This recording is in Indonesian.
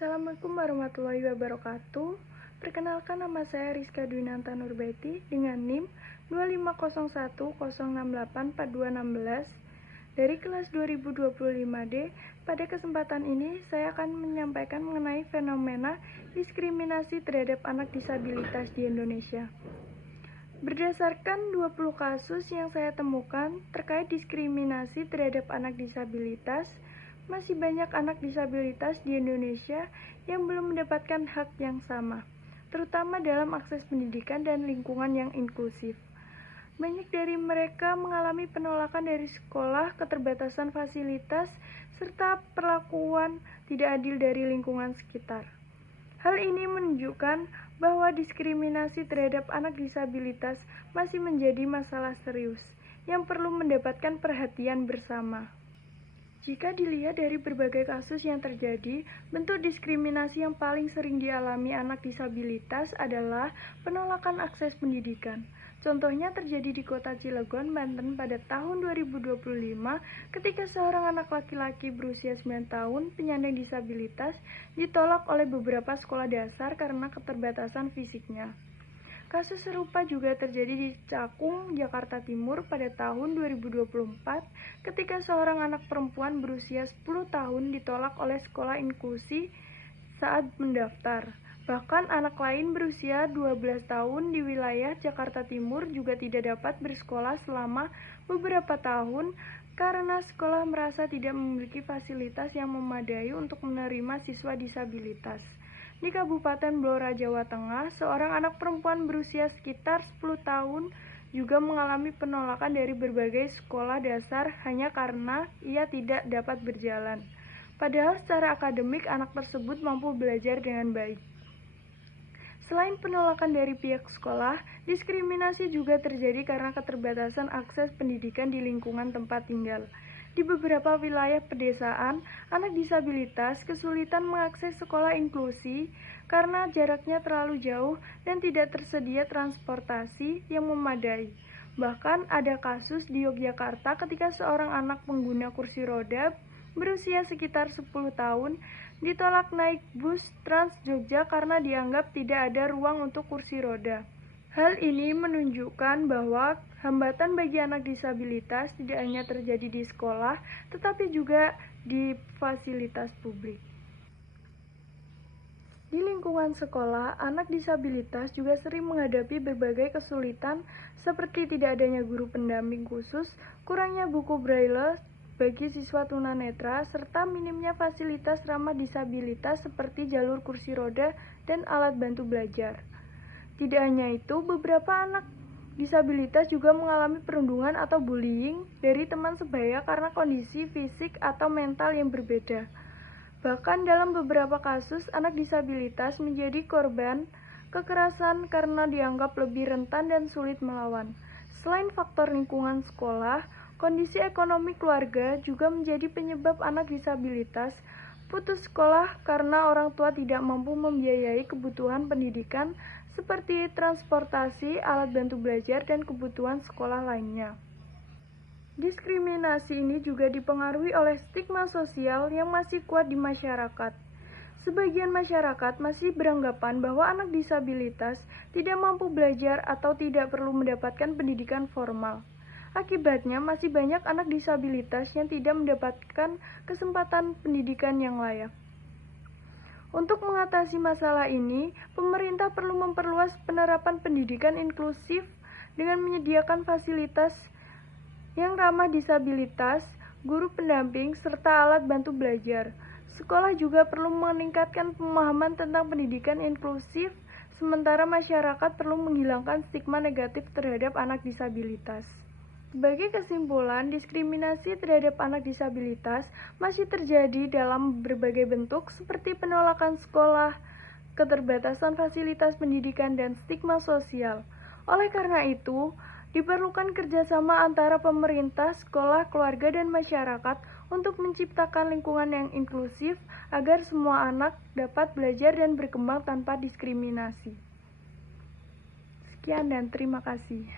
Assalamualaikum warahmatullahi wabarakatuh. Perkenalkan, nama saya Rizka Dwinanta Nurbaiti dengan NIM 25010684216 dari kelas 2025D. Pada kesempatan ini, saya akan menyampaikan mengenai fenomena diskriminasi terhadap anak disabilitas di Indonesia. Berdasarkan 20 kasus yang saya temukan terkait diskriminasi terhadap anak disabilitas, masih banyak anak disabilitas di Indonesia yang belum mendapatkan hak yang sama, terutama dalam akses pendidikan dan lingkungan yang inklusif. Banyak dari mereka mengalami penolakan dari sekolah, keterbatasan fasilitas, serta perlakuan tidak adil dari lingkungan sekitar. Hal ini menunjukkan bahwa diskriminasi terhadap anak disabilitas masih menjadi masalah serius yang perlu mendapatkan perhatian bersama. Jika dilihat dari berbagai kasus yang terjadi, bentuk diskriminasi yang paling sering dialami anak disabilitas adalah penolakan akses pendidikan. Contohnya terjadi di kota Cilegon, Banten pada tahun 2025 ketika seorang anak laki-laki berusia 9 tahun penyandang disabilitas ditolak oleh beberapa sekolah dasar karena keterbatasan fisiknya. Kasus serupa juga terjadi di Cakung, Jakarta Timur pada tahun 2024 ketika seorang anak perempuan berusia 10 tahun ditolak oleh sekolah inklusi saat mendaftar. Bahkan anak lain berusia 12 tahun di wilayah Jakarta Timur juga tidak dapat bersekolah selama beberapa tahun karena sekolah merasa tidak memiliki fasilitas yang memadai untuk menerima siswa disabilitas. Di Kabupaten Blora, Jawa Tengah, seorang anak perempuan berusia sekitar 10 tahun juga mengalami penolakan dari berbagai sekolah dasar hanya karena ia tidak dapat berjalan. Padahal secara akademik anak tersebut mampu belajar dengan baik. Selain penolakan dari pihak sekolah, diskriminasi juga terjadi karena keterbatasan akses pendidikan di lingkungan tempat tinggal. Di beberapa wilayah pedesaan, anak disabilitas kesulitan mengakses sekolah inklusi karena jaraknya terlalu jauh dan tidak tersedia transportasi yang memadai. Bahkan ada kasus di Yogyakarta ketika seorang anak pengguna kursi roda berusia sekitar 10 tahun ditolak naik bus Trans Jogja karena dianggap tidak ada ruang untuk kursi roda. Hal ini menunjukkan bahwa hambatan bagi anak disabilitas tidak hanya terjadi di sekolah, tetapi juga di fasilitas publik. Di lingkungan sekolah, anak disabilitas juga sering menghadapi berbagai kesulitan seperti tidak adanya guru pendamping khusus, kurangnya buku braille bagi siswa tunanetra, serta minimnya fasilitas ramah disabilitas seperti jalur kursi roda dan alat bantu belajar. Tidak hanya itu, beberapa anak disabilitas juga mengalami perundungan atau bullying dari teman sebaya karena kondisi fisik atau mental yang berbeda. Bahkan dalam beberapa kasus, anak disabilitas menjadi korban kekerasan karena dianggap lebih rentan dan sulit melawan. Selain faktor lingkungan sekolah, kondisi ekonomi keluarga juga menjadi penyebab anak disabilitas putus sekolah karena orang tua tidak mampu membiayai kebutuhan pendidikan seperti transportasi, alat bantu belajar, dan kebutuhan sekolah lainnya. Diskriminasi ini juga dipengaruhi oleh stigma sosial yang masih kuat di masyarakat. Sebagian masyarakat masih beranggapan bahwa anak disabilitas tidak mampu belajar atau tidak perlu mendapatkan pendidikan formal. Akibatnya, masih banyak anak disabilitas yang tidak mendapatkan kesempatan pendidikan yang layak. Untuk mengatasi masalah ini, pemerintah perlu memperluas penerapan pendidikan inklusif dengan menyediakan fasilitas yang ramah disabilitas, guru pendamping, serta alat bantu belajar. Sekolah juga perlu meningkatkan pemahaman tentang pendidikan inklusif, sementara masyarakat perlu menghilangkan stigma negatif terhadap anak disabilitas. Sebagai kesimpulan, diskriminasi terhadap anak disabilitas masih terjadi dalam berbagai bentuk seperti penolakan sekolah, keterbatasan fasilitas pendidikan, dan stigma sosial. Oleh karena itu, diperlukan kerjasama antara pemerintah, sekolah, keluarga, dan masyarakat untuk menciptakan lingkungan yang inklusif agar semua anak dapat belajar dan berkembang tanpa diskriminasi. Sekian dan terima kasih.